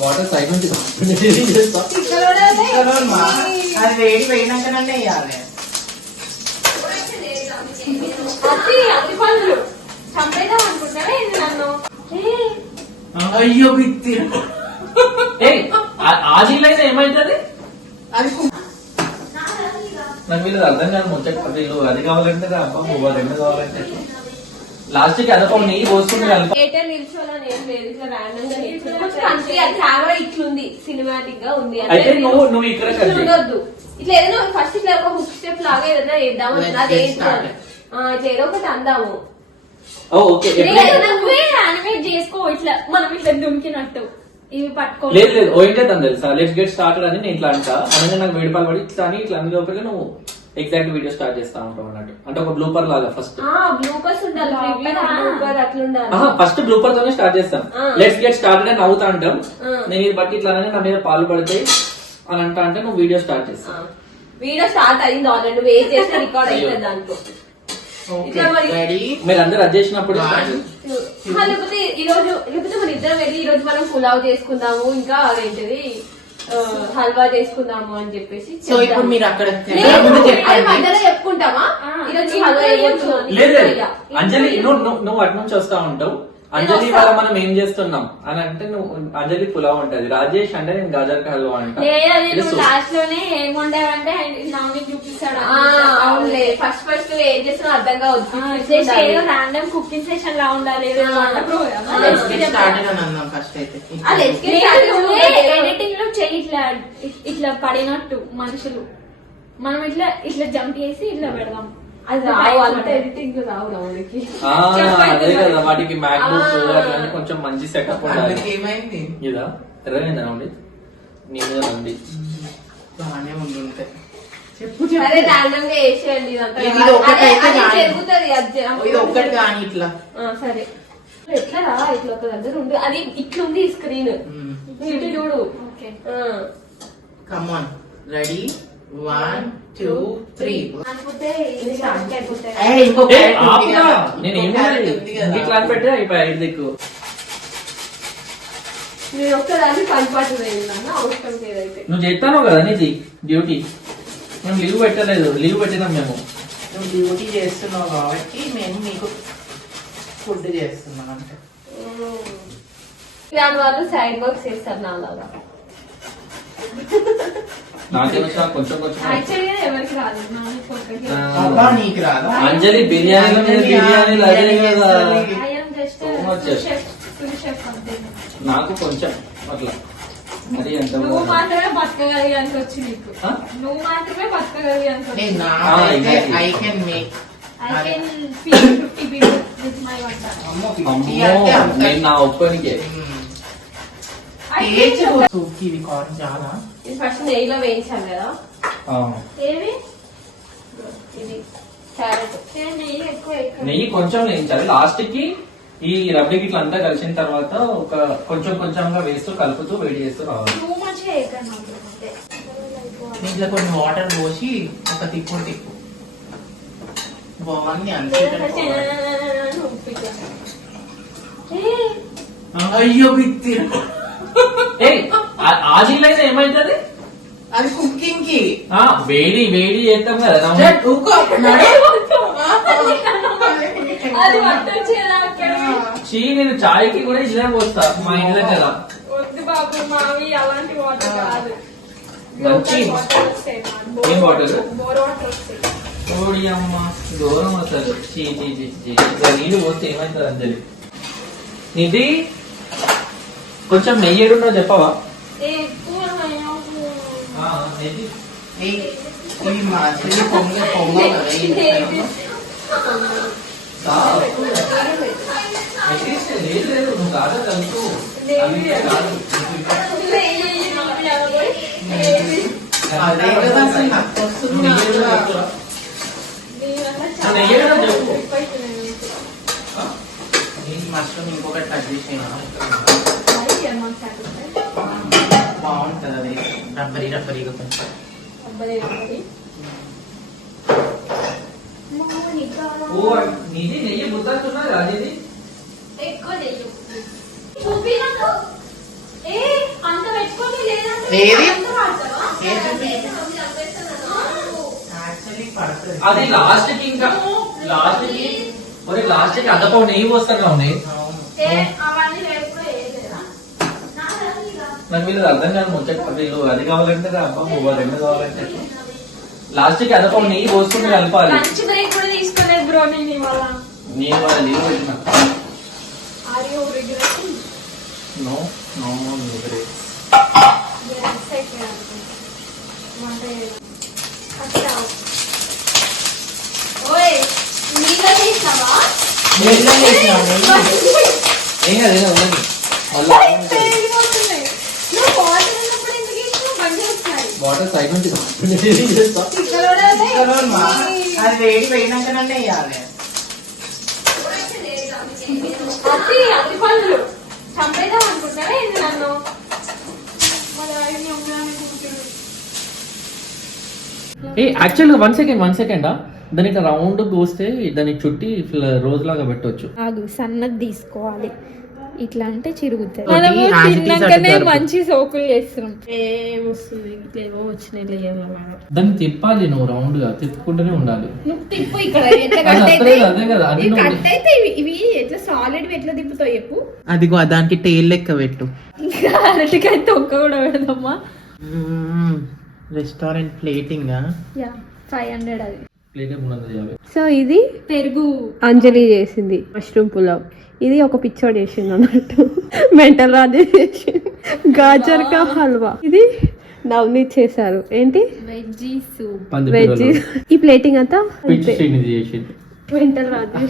Water side నుంచి అది వేడి పోయినాకనే వేయాలి. అయ్యో బిత్తి ఆదిలైతే ఏమైతుంది నాకు వీళ్ళు అర్థం కాదు ముచ్చట. వీళ్ళు అది కావాలంటే అబ్బా నువ్వు రెండు కావాలంటే లాస్ట్ కి అదొక నెయ్యి పోసుకుని ఇట్లుంది సినిమాటిక్ గా ఉంది. అయితే నువ్వు ఇక్కడ చూడొద్దు. ఇట్లా ఏదైనా ఫస్ట్ ఇట్లా ఒక హుక్ స్టెప్ లాగా ఏదైనా వేద్దాము. అది ఇట్లా ఏదో ఒకటి అందాము. యానిమేట్ చేసుకో ఇట్లా మనం ఇట్లా దుమికినట్టు ఇవి పట్టుకో. లేదు లేదు ఏంటంటే తెలుసా లెట్స్ గెట్ స్టార్టెడ్ అని నేను ఇట్లా అంటా అనగా నాకు వేడిపాలు పడి ఇట్లా అని ఇట్లా అన్ని లోపల నువ్వు ఎగ్జాక్ట్ వీడియో స్టార్ట్ చేస్తా ఉంటావు అన్నట్టు. అంటే ఒక బ్లూపర్ లాగా ఫస్ట్ ఫస్ట్ బ్లూపర్ తోనే స్టార్ట్ చేస్తాం. లెట్స్ గెట్ స్టార్టెడ్ అని నవ్వుతా అంటాం. నేను ఇది బట్టి ఇట్లా నా మీద పాలు పడతాయి అని అంటా అంటే నువ్వు వీడియో స్టార్ట్ చేస్తావు. వీడియో స్టార్ట్ అయింది ఆల్రెడీ. నువ్వు ఏం చేస్తే రికార్డ్ అవుతుంది దాంట్లో. మీరందరూ అది చేసినప్పుడు లేకపోతే లేకపోతే మన ఇద్దరం వెళ్ళి ఈ రోజు మనం పులావ్ చేసుకుందాము ఇంకా అదేంటిది హల్వా చేసుకుందాము అని చెప్పేసి మధ్యలో చెప్పుకుంటామా ఈరోజు అంజలి నువ్వు అటు నుంచి వస్తా ఉంటావు. అంజలి వాళ్ళ మనం ఏం చేస్తున్నాం అని అంటే నువ్వు అంజలి పులావ్ ఉంటది, రాజేష్ అంటే నేను గాజర్ కా హల్వా అంటా. లాస్ట్ లోనే ఏం వండావంటే చూపిస్తాడు. అవునులే ఫస్ట్ ఫస్ట్ ఏం చేస్తున్నా అర్థం కావచ్చు. ర్యాండమ్ కుకింగ్ సెషన్ లా ఉండాలి. ఎడిటింగ్ లో చెయ్యి ఇట్లా పడినట్టు మనుషులు మనం ఇట్లా ఇట్లా జంప్ చేసి ఇట్లా పెడదాం. అది రావు అంత ఎడిటింగ్ రావు మనకి. అదే కదా వాటికి మ్యాక్ బుక్స్ అట్లా కొంచెం మంచి సెటప్ ఉండాలి. ఏమైంది ఇదా ఎర్రగైందా అండి నీ మీద అండి బాగానే ఉండుంటే అదే ర్యాండమ్ గా వేసేయండి. ఇది ఒక్కటి కానీ ఇట్లా సరే ఎట్లా రా ఇట్లా ఒక దగ్గర ఉండి అది ఇట్లుంది స్క్రీన్ ఇటు చూడు. కమ్ ఆన్ రెడీ 1 2 3 అనుకుంటే పెట్టే అయిపోయి దిక్కు నేను ఒక్కదాన్ని కనపట్టు అవసరం లేదైతే. నువ్వు చెప్తాను కదా నీది డ్యూటీ. మేము లీవ్ పెట్టలేదు, లీవ్ పెట్టినాం మేము. నువ్వు డ్యూటీ చేస్తున్నావు కాబట్టి మేము మీకు ఫుడ్ చేస్తున్నాం అంటే దాని వల్ల సైడ్ వర్క్ చేస్తారు నాలాగా. నాకేమొచ్చా కొంచెం కొంచెం ఎవరికి రాదు నీకు రాదా అంజలి బిర్యానీలో బిర్యానీ నాకు కొంచెం అట్లా మరి ఎంత నువ్వు మాత్రమే బతకగలిగానికి వచ్చి నీకు నువ్వు మాత్రమే బతకగలిగానికి ఐ కెన్ మేక్ నేను నా ఒక్కనికే ఇది కార్న్ చాలా ఫస్ట్ నెయ్యిలో వేయించాను కదా. ఏమి ఇది క్యారెట్ నెయ్యి కొంచెం వేయించాలి. లాస్ట్ కి ఈ రబ్బీ గిట్ల అంతా కలిసిన తర్వాత ఒక కొంచెం కొంచెంగా వేస్తూ కలుపుతూ వేడి చేస్తూ రావాలి. దీంట్లో కొన్ని వాటర్ పోసి ఒక తిప్పు బాగుంది అంతే. అయ్యో బిత్తి ఆదిలైతే ఏమైతుంది అది కుకింగ్ కి వేడి వేడి చేస్తాం కదా. నేను చాయ్కి కూడా ఇలా పోస్తా మా ఇంటి దగ్గర. మంచి ఏం వాటర్ ఓడి అమ్మ దూరం వస్తారు. నీళ్ళు పోస్తే ఏమైతుంది అంజలి? ఇది కొంచెం నెయ్యి ఏడున్నో చెప్పవా? లేదు నువ్వు కాదా కలుపు నెయ్యి మష్రూమ్ ఇంకొకటి కట్ చేసేనా బాగుంటది. అది రబ్బరీగా కొంచెం మౌనిక. ఓ నీది నెయ్యి బుద్ధతున్నది అది ఎక్కువ చెయ్యు. చూపి నాకు. ఏ అంత పెట్టుకొని లేదంటే ఏది? అంత వాడతావా? ఏది చూపి? ఆ. యాక్చువల్లీ పడుతుంది. అది లాస్ట్ కి ఇంకా లాస్ట్ కి అద్దపో నెయ్యి పోస్తారు ఉన్నాయి అవును. ఏ అవన్నీ లేకపోతే ఏదేరా? నాకు వీళ్ళు అర్థం కాదు ముచ్చట వీళ్ళు అది కావాలంటే అబ్బా మూవ రెండు కావాలంటే లాస్ట్ కి అద్దపో నెయ్యి పోసుకుంటే కలపాలి లంచ్ బ్రేక్ కూడా తీసుకోలేదు బ్రో నేను ఇవాళ. నేను వాళ్ళ నీళ్ళు పెట్టిన Are you regretting? No no no నీకు Yes, take care. వంట చేయడం. అచ్చా. ఓయ్ నీలో చేస్తావా? నెయ్యిలో చేసినావు, నెయ్యి. ఏం కాదు ఏం కాదు ఉన్నది. మళ్ళా పేలిపోతున్నాయి. నువ్వు వాటర్ ఉన్నప్పుడు ఎందుకు వేసినావు? బండి వస్తాయి. వాటర్ సైడ్ నుంచి చేస్తా ఇక్కడ కూడా ఉన్నాయి. ఇక్కడ ఉన్నా. అది వేడి పోయినాకనే వేయాలి. అతి పనులు చంపేద్దాం అనుకుంటారా ఇది నన్ను మన ఆయన్ని ఉండాలని అనుకుంటున్నాను. ఏ యాక్చువల్గా 1 సెకండ్ దాని ఇట్లా రౌండ్ కోస్తే దాన్ని చుట్టి ఇట్లా రోజులాగా పెట్టవచ్చు ఆగు సన్నది తీసుకోవాలి ఇట్లా అంటే చిరుగుతుంది ఒకటి మనము యాసిడ్ తిన్నాకనే తీసేటట్టు మంచి సోకులు చేస్తున్నాం వస్తుంది ఇట్లా ఏవో వచ్చినాయి. దాన్ని తిప్పాలి నువ్వు రౌండ్ గా తిప్పుకుంటూనే ఉండాలి నువ్వు తిప్పు ఇక్కడ ఎట్లా అది కట్ అత్తలేదు, అయితే అదే కదా అది ఇవి నువ్వు కట్ అయితే ఇవి ఎట్లా సాలిడ్ ఎట్లా తిప్పుతావు చెప్పు అదిగో దానికి టేల్ లెక్క పెట్టు. ఇంకా అరటికాయ తొక్క కూడా పెడదామా రెస్టారెంట్ ప్లేటింగ్. యా 500 అది ప్లేట్ 350 సో ఇది పెరుగు అంజలి చేసింది మష్రూమ్ పులావ్. ఇది ఒక పిచ్చోడు చేసింది అన్నట్టు మెంటల్ రాజు చేసింది గాజర్ కా హల్వా. ఇది నవనీత్ చేశారు. ఏంటి వెజ్జీ సూప్ పంది వెజ్. ఈ ప్లేటింగ్ అంతా పిచ్చి చేసింది మెంటల్ రాజు